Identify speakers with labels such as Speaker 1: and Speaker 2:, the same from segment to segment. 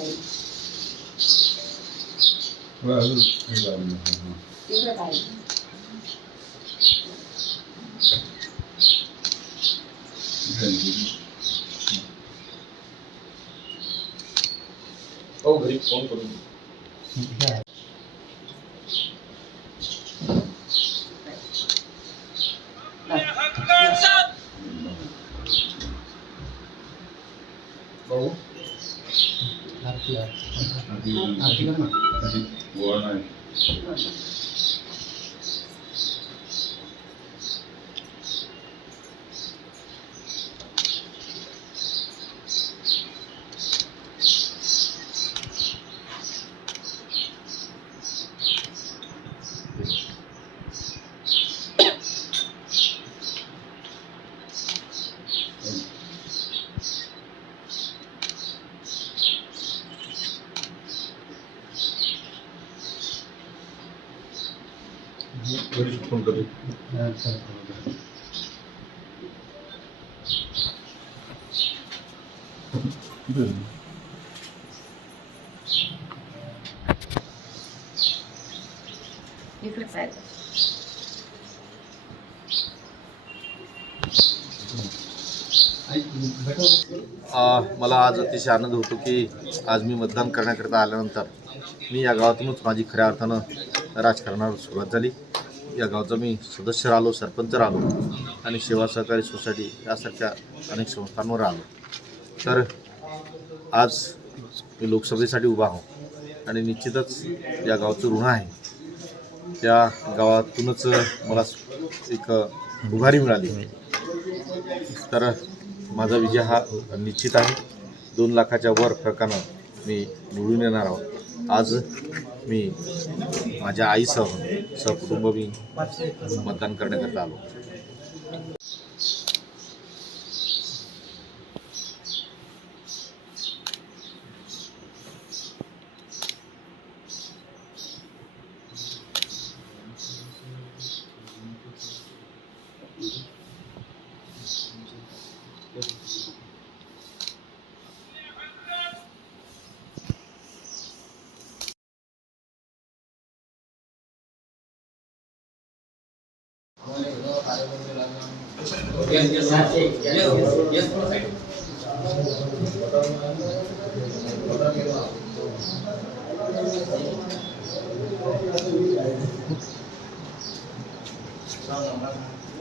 Speaker 1: आहे
Speaker 2: बरं, अजून काही बाजू नाही. हां.
Speaker 1: तिकडे काय
Speaker 2: इकडे आहे.
Speaker 3: हो घरी फोन करून
Speaker 2: అది అర్థం అది फोन करू
Speaker 1: इकडेच
Speaker 3: आ, मला आज अतिशय आनंद होतो की आज मी मतदान करण्याकरता आल्यानंतर मी या गावातूनच माझी खऱ्या अर्थानं राजकारणावर सुरुवात झाली. या गावचा मी सदस्य राहिलो सरपंच राहिलो आणि सेवा सहकारी सोसायटी यासारख्या अनेक संस्थांवर आलो तर आज मी लोकसभेसाठी उभा आहो आणि निश्चितच या गावचं ऋण आहे. त्या गावातूनच मला एक उभारी मिळाली. तर माझा विजय हा निश्चित आहे. दोन लाखाच्या वर फरकानं मी निवडून येणार आहोत. आज मी माझ्या आईसह सहकुटुंब मी मतदान करण्याकरता आलो.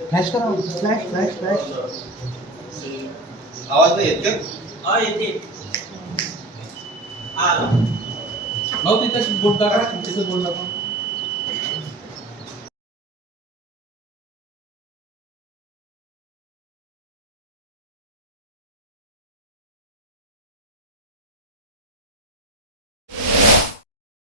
Speaker 4: फ्लॅश करा फ्लॅश फ्लॅश फ्लॅश
Speaker 3: आवाज नाही येत का?
Speaker 5: हा येते. हा भाऊ तिथं बोट दाखवा तिथं बोट दाखवा.